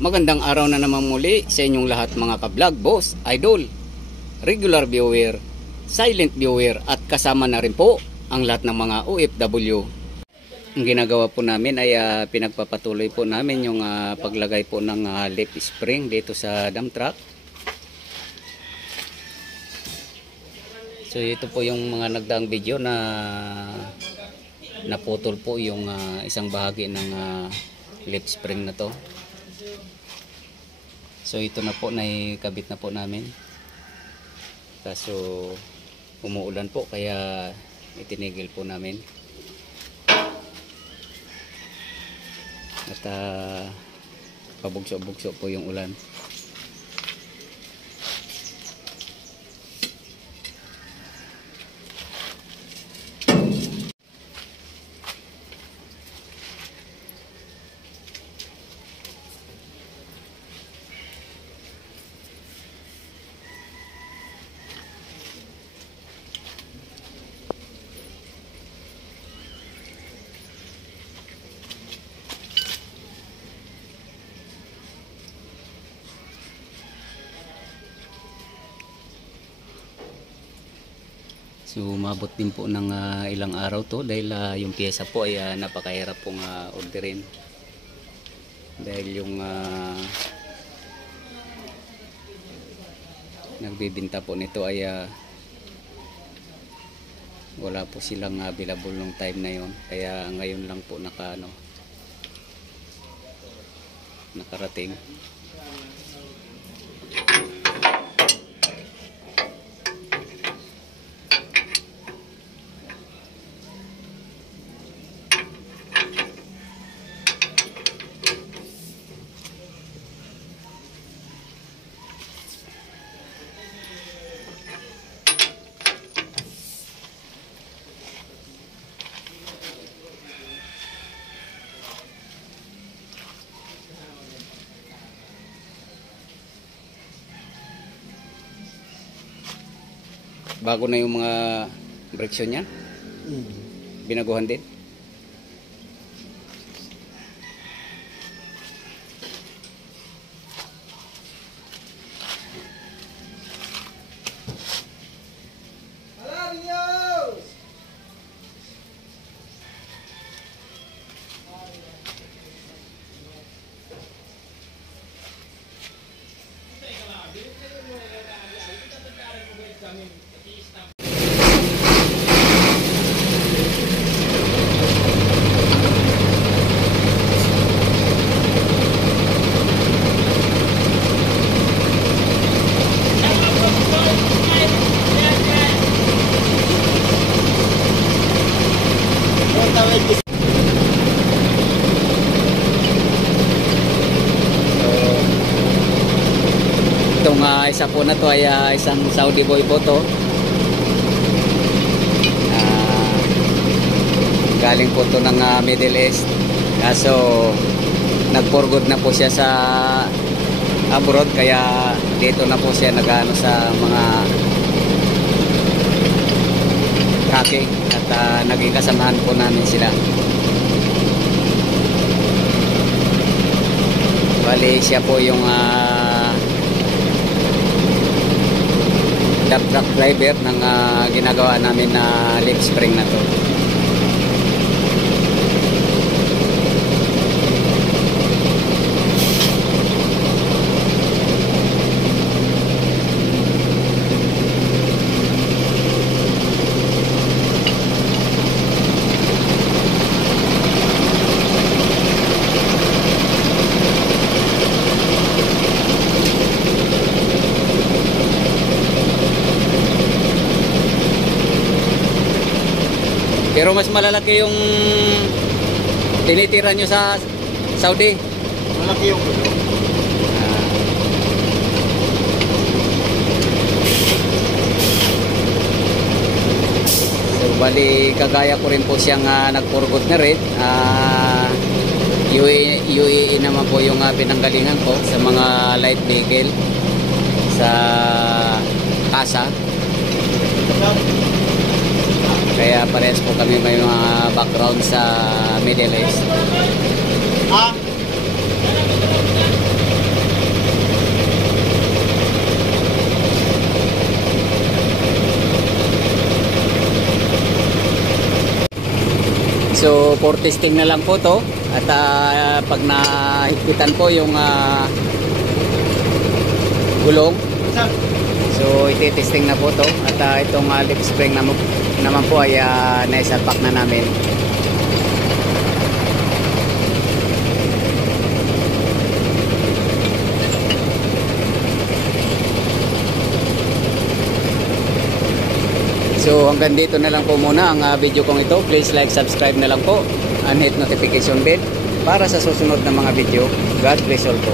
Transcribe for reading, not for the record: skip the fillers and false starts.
Magandang araw na naman muli sa inyong lahat mga ka-vlog, boss, idol, regular viewer, silent viewer at kasama na rin po ang lahat ng mga OFW. Ang ginagawa po namin ay pinagpapatuloy po namin yung paglagay po ng leaf spring dito sa dump truck. So ito po yung mga nagdaang video na naputol po yung isang bahagi ng leaf spring na to. So ito na po, naikabit na po namin. Kaso umuulan po kaya itinigil po namin. At pabugso-bugso po yung ulan. So umabot din po ng ilang araw to dahil yung pyesa po ay napakahirap pong orderin. Dahil yung nagbibinta po nito ay wala po silang available nung time na yon. Kaya ngayon lang po nakarating. Bago na yung mga breaksyon niya? Binaguhan din? Itong isa po na to ay isang Saudi boy po to. Galing po to ng Middle East. Kaso nag-for good na po siya sa abroad, kaya dito na po siya nag-ano sa mga tracking at naging kasamahan po namin sila. Bali siya po yung dump truck driver ng ginagawa namin na leaf spring na to. Pero mas malalaki yung tinitira nyo sa Saudi. Malaki yung So bali kagaya ko rin po siyang nagpurgot na rin. UAE naman po yung pinanggalingan ko sa mga light vehicle sa kasa. Kaya parehas po kami may mga background sa Middle East. So for testing na lang po to. At pag nahigpitan po yung gulong, so iti-testing na po to. At itong lip spring naman po ay naisalpak na namin. So hanggang dito na lang po muna ang video kong ito. Please like, subscribe na lang po and hit notification bell para sa susunod na mga video. God bless all po.